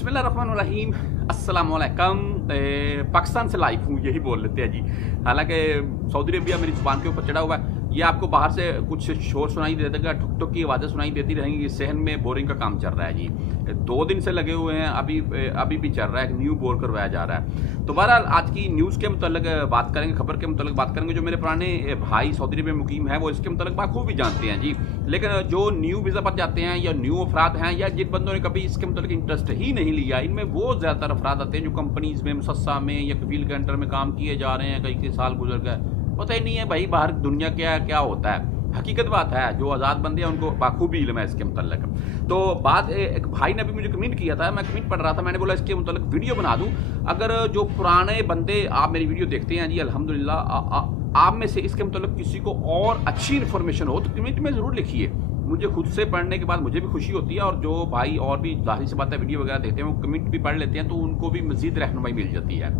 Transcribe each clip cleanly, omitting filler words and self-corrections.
बिस्मिल्लाहिर्रहमानिर्रहीम अस्सलाम वालेकुम। पाकिस्तान से लाइव हूँ, यही बोल लेते हैं जी। हालांकि सऊदी अरबिया मेरी जुबान के ऊपर चढ़ा हुआ है। ये आपको बाहर से कुछ शोर सुनाई दे देगा, ठुक ठुक की आवाज़ें सुनाई देती रहेंगी। सहन में बोरिंग का काम चल रहा है जी, 2 दिन से लगे हुए हैं। अभी भी चल रहा है, न्यू बोर करवाया जा रहा है। तो बहरहाल आज की न्यूज़ के मतलब बात करेंगे, खबर के मतलब बात करेंगे। जो मेरे पुराने भाई सऊदी अरब में मुकीम है वो इसके मतलब बाखूबी जानते हैं जी। लेकिन जो न्यू वीज़ा पर जाते हैं या न्यू अफराद हैं या जिन बंदों ने कभी इसके मतलब इंटरेस्ट ही नहीं लिया, इनमें वो ज़्यादातर अफराद आते हैं जो कंपनीज़ में, मुसस्सा में या कफील के अंडर में काम किए जा रहे हैं। कई साल गुजर गए, पता ही नहीं है भाई बाहर दुनिया क्या होता है। हकीकत बात है, जो आज़ाद बंदे हैं उनको बाखूबी इल्म है इसके मतलब। तो बात एक भाई ने अभी मुझे कमेंट किया था, मैं कमेंट पढ़ रहा था, मैंने बोला इसके मतलब वीडियो बना दूं। अगर जो पुराने बंदे आप मेरी वीडियो देखते हैं जी, अल्हम्दुलिल्लाह आप में से इसके मतलब किसी को और अच्छी इन्फॉर्मेशन हो तो कमेंट में ज़रूर लिखिए। मुझे खुद से पढ़ने के बाद मुझे भी खुशी होती है, और जो भाई और भी जाहिर सी बात है वीडियो वगैरह देखते हैं वो कमेंट भी पढ़ लेते हैं, तो उनको भी मज़ीद रहनुमाई मिल जाती है।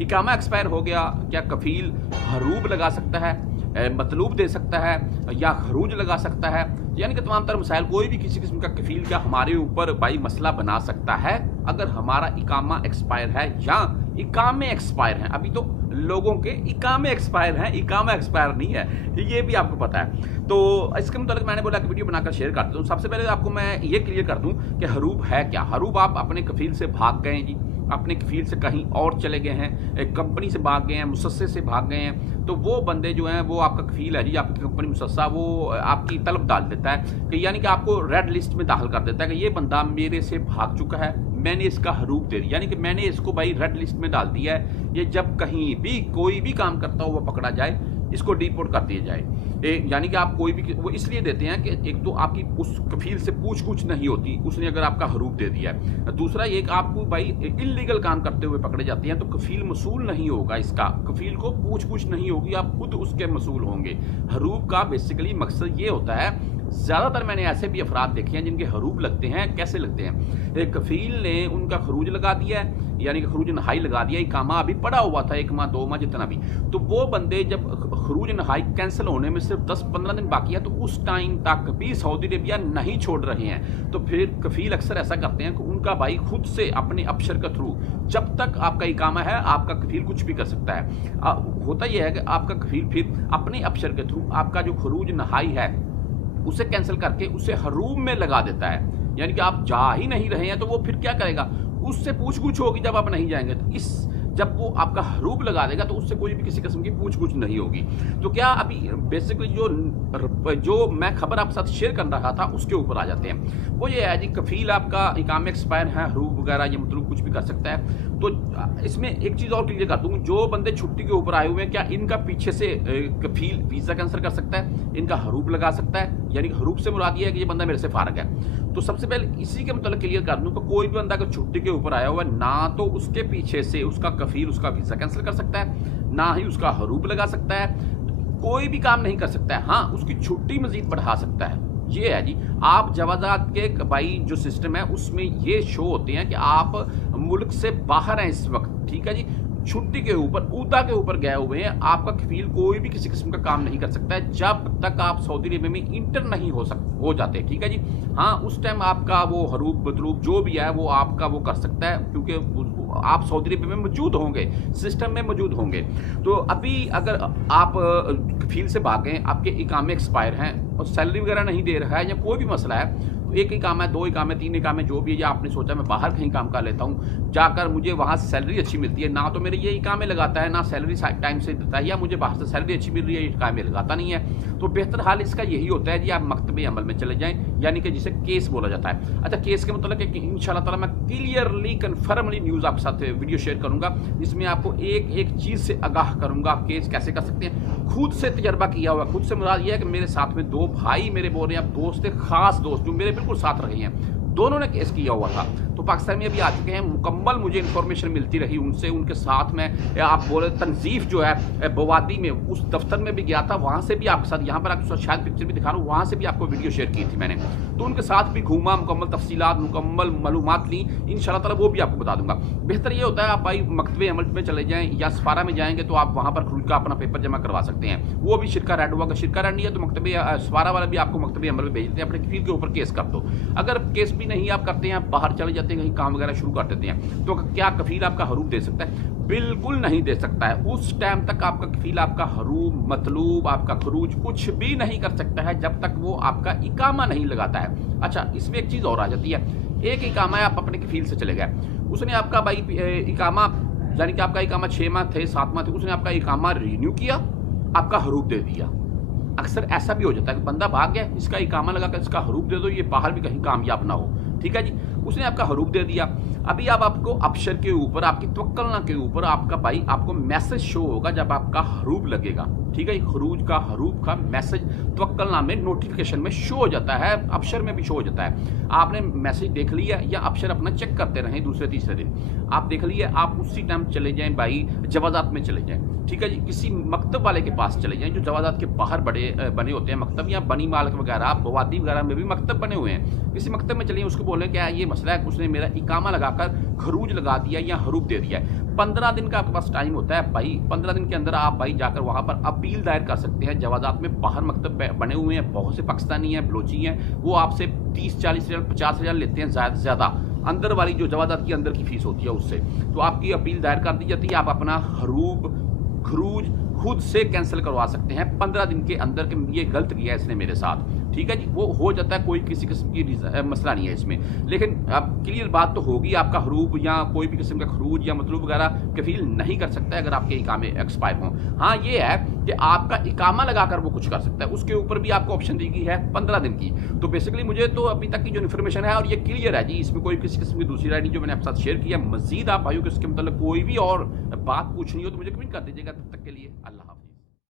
इकामा एक्सपायर हो गया, क्या कफील हरूब लगा सकता है, मतलूब दे सकता है या खरूज लगा सकता है, यानी कि तमाम तर मसाइल कोई भी किसी किस्म का कफील क्या हमारे ऊपर भाई मसला बना सकता है अगर हमारा इकामा एक्सपायर है या इकामे एक्सपायर हैं। अभी तो लोगों के इकामे एक्सपायर हैं, इकामा एक्सपायर नहीं है, ये भी आपको पता है। तो इसके मुताबिक मैंने बोला कि वीडियो बनाकर शेयर कर दूँ। सबसे पहले आपको मैं ये क्लियर कर दूँ कि हरूब है क्या। हरूब आप अपने कफील से भाग गए जी, अपने कफील से कहीं और चले गए हैं, एक कंपनी से भाग गए हैं, मुसस्से से भाग गए हैं, तो वो बंदे जो हैं वो आपका कफील है जी, आपकी कंपनी मुसस्सा वो आपकी तलब डाल देता है कि यानी कि आपको रेड लिस्ट में दाखिल कर देता है कि ये बंदा मेरे से भाग चुका है, मैंने इसका हरूब दे दिया, यानी कि मैंने इसको भाई रेड लिस्ट में डाल दिया है। ये जब कहीं भी कोई भी काम करता हो वो पकड़ा जाए, इसको डिपोर्ट कर दिया जाए। यानी कि आप कोई भी वो इसलिए देते हैं कि एक तो आपकी उस कफील से पूछ नहीं होती, उसने अगर आपका हरूब दे दिया है। दूसरा ये कि आपको भाई इल्लीगल काम करते हुए पकड़े जाते हैं तो कफील मसूल नहीं होगा, इसका कफील को पूछ नहीं होगी, आप खुद उसके मसूल होंगे। हरूब का बेसिकली मकसद ये होता है, ज़्यादातर मैंने ऐसे भी अफराद देखे हैं जिनके हरूब लगते हैं। कैसे लगते हैं, एक कफील ने उनका खरूज लगा दिया है, यानी कि खरूज नहाई लगा दिया, इकामा अभी पड़ा हुआ था 1 माह 2 माह जितना भी, तो वो बंदे जब खरूज नहाई कैंसिल होने में सिर्फ 10-15 दिन बाकी है तो उस टाइम तक भी सऊदी अरबिया नहीं छोड़ रहे हैं। तो फिर कफील अक्सर ऐसा करते हैं कि उनका भाई खुद से अपने अफसर के थ्रू, जब तक आपका इकामा है आपका कफील कुछ भी कर सकता है। होता यह है कि आपका कफील फिर अपने अफसर के थ्रू आपका जो खरूज नहाई है उसे कैंसिल करके उसे हरूब में लगा देता है, यानी कि आप जा ही नहीं रहे हैं तो वो फिर क्या करेगा, उससे पूछ होगी जब आप नहीं जाएंगे। तो जब वो आपका हरूब लगा देगा तो उससे कोई भी किसी किस्म की पूछ नहीं होगी। तो क्या अभी बेसिकली जो मैं खबर आपके साथ शेयर कर रहा था उसके ऊपर आ जाते हैं। वो ये है जी, कफील आपका इकामे एक्सपायर है, हरूब वगैरह ये मतलब कुछ भी कर सकता है। तो इसमें एक चीज़ और क्लियर कर दूँ, जो बंदे छुट्टी के ऊपर आए हुए हैं क्या इनका पीछे से कफील वीज़ा कैंसिल कर सकता है, इनका हरूब लगा सकता है, यानी हरूब से मुराद ये है कि ये बंदा मेरे से फारग है। तो सबसे पहले इसी के मतलब क्लियर कर दूँ कि कोई भी बंदा अगर छुट्टी के ऊपर आया हुआ है ना तो उसके पीछे से उसका कफील उसका वीज़ा कैंसिल कर सकता है, ना ही उसका हरूब लगा सकता है, कोई भी काम नहीं कर सकता है। हाँ, उसकी छुट्टी मजीद बढ़ा सकता है। ये है जी, आप जवाजात के भाई जो सिस्टम है उसमें ये शो होते हैं कि आप मुल्क से बाहर हैं इस वक्त, ठीक है जी, छुट्टी के ऊपर ऊदा के ऊपर गए हुए हैं, आपका कफील कोई भी किसी किस्म का काम नहीं कर सकता है जब तक आप सऊदी अरब में इंटर नहीं हो जाते, ठीक है जी। हाँ, उस टाइम आपका वो हरूब मतलूब जो भी है वो आपका वो कर सकता है, क्योंकि आप सऊदी अरब में मौजूद होंगे, सिस्टम में मौजूद होंगे। तो अभी अगर आप कफील से भाग गए, आपके इकामे एक्सपायर हैं और सैलरी वगैरह नहीं दे रहा है या कोई भी मसला है, तो 1 इकामा है, 2 इकामे, 3 इकामे जो भी है, या आपने सोचा मैं बाहर कहीं काम कर लेता हूँ, जाकर मुझे वहाँ से सैलरी अच्छी मिलती है, ना तो मेरे ये इकामे लगाता है ना सैलरी टाइम से देता है, या मुझे बाहर से सैलरी अच्छी मिल रही है इकामे लगाता नहीं है, तो बेहतर हाल इसका यही होता है जी आप मकतबे अमल में चले जाएँ, यानी कि जिसे केस बोला जाता है। अच्छा, केस के मतलब कि इंशाल्लाह ताला मैं क्लियरली कन्फर्मली न्यूज़ आपके साथ वीडियो शेयर करूँगा, जिसमें आपको एक चीज़ से आगाह करूँगा आप केस कैसे कर सकते हैं। खुद से तजर्बा किया हुआ, खुद से मुराद ये है कि मेरे साथ में 2 भाई मेरे बोल रहे हैं, दोस्त थे, खास दोस्त जो मेरे बिल्कुल साथ रहे हैं, दोनों ने केस किया हुआ था, तो पाकिस्तान में अभी आ चुके हैं। मुकम्मल मुझे इन्फॉर्मेशन मिलती रही उनसे, उनके साथ में आप बोले तंजीफ जो है बवादी में उस दफ्तर में भी गया था, वहाँ से भी आपके साथ, यहाँ पर आपको शायद पिक्चर भी दिखा रहा हूँ, वहाँ से भी आपको वीडियो शेयर की थी मैंने, तो उनके साथ भी घूमा, मुकम्मल तफसीलात मुकम्मल मालूमात ली, इंशाल्लाह ताला वो भी आपको बता दूंगा। बेहतर ये होता है आप भाई मकतबे अमल में चले जाएँ या सफारा में जाएंगे तो आप वहाँ पर खुद का अपना पेपर जमा करवा सकते हैं, वो भी शिरका रेड हुआ, शिरका रेड नहीं है तो मकतबे सफारा वाला भी आपको मकतबे अमल में भेजते हैं, अपने कफील के ऊपर केस कर दो। अगर केस भी भी नहीं आप करते हैं, आप बाहर चले जाते हैं, कहीं काम वगैरह शुरू कर देते हैं, तो क्या कफील आपका हरूफ दे सकता है? बिल्कुल नहीं दे सकता है। उस टाइम तक आपका कफील आपका हरूफ, मतलूब, आपका खरूज कुछ भी नहीं कर सकता है जब तक वो आपका इकामा नहीं लगाता है। अच्छा, इसमें एक चीज़ और आ जाती है। एक इकामा है, आप अपने कफील से चले गए, उसने आपका भाई इकामा, यानी कि आपका इकामा 6 माह थे, 7 माह थे, उसने आपका इकामा रिन्यू किया, आपका हरूफ दे दिया। अक्सर ऐसा भी हो जाता है कि बंदा भाग गया, इसका इकामा लगा कर इसका हरूफ दे दो, ये बाहर भी कहीं कामयाब ना हो, ठीक है जी। उसने आपका हरूफ दे दिया। अभी अब आपको अबशर के ऊपर, आपकी तवक्कलना के ऊपर आपका भाई आपको मैसेज शो होगा जब आपका हरूफ लगेगा, ठीक है। खरूज का, हरूफ का मैसेज तवक्कलना में नोटिफिकेशन में शो हो जाता है, अबशर में भी शो हो जाता है। आपने मैसेज देख लिया या अबशर अपना चेक करते रहें, दूसरे तीसरे दिन आप देख लिए, आप उसी टाइम चले जाएं भाई जवाजात में चले जाएं, ठीक है जी। किसी मकतब वाले के पास चले जाएं जो जवाजात के बाहर बने होते हैं मकतब, या बनी मालक वगैरह, बवादी वगैरह में भी मकतब बने हुए हैं। किसी मकतब में चलिए, उसको बोलें क्या ये मसला है, उसने मेरा इकामा लगाकर खरूज लगा दिया या हरूफ दे दिया है। 15 दिन का आपके पास टाइम होता है भाई, 15 दिन के अंदर आप भाई जाकर वहाँ पर अपील दायर कर सकते हैं। जवाजात में बाहर मकतब बने हुए हैं, बहुत से पाकिस्तानी हैं, बलोची हैं, वो आपसे 30-40 रियाल 50 रियाल लेते हैं ज़्यादा से ज़्यादा, अंदर वाली जो जवाजात की अंदर की फीस होती है उससे। तो आपकी अपील दायर कर दी जाती है, आप अपना हरूफ खरूज खुद से कैंसिल करवा सकते हैं 15 दिन के अंदर कि ये गलत किया है इसने मेरे साथ, ठीक है जी। वो हो जाता है, कोई किसी किस्म की मसला नहीं है इसमें। लेकिन अब क्लियर बात तो होगी, आपका हरूफ या कोई भी किस्म का खरूज या मतलूब वगैरह कफील नहीं कर सकता है अगर आपके इकामे एक्सपायर हों। हाँ, ये है कि आपका इकामा लगाकर वो कुछ कर सकता है, उसके ऊपर भी आपको ऑप्शन दी गई है 15 दिन की। तो बेसिकली मुझे तो अभी तक की जो इन्फॉर्मेशन है और ये क्लियर है जी, इसमें कोई किसी किस्म की दूसरी राय नहीं जो मैंने आपके साथ शेयर किया। मजीद आप भाइयों को इसके मतलब कोई भी और बात पूछनी हो तो मुझे कमेंट कर दीजिएगा। तब तक के लिए अल्लाह।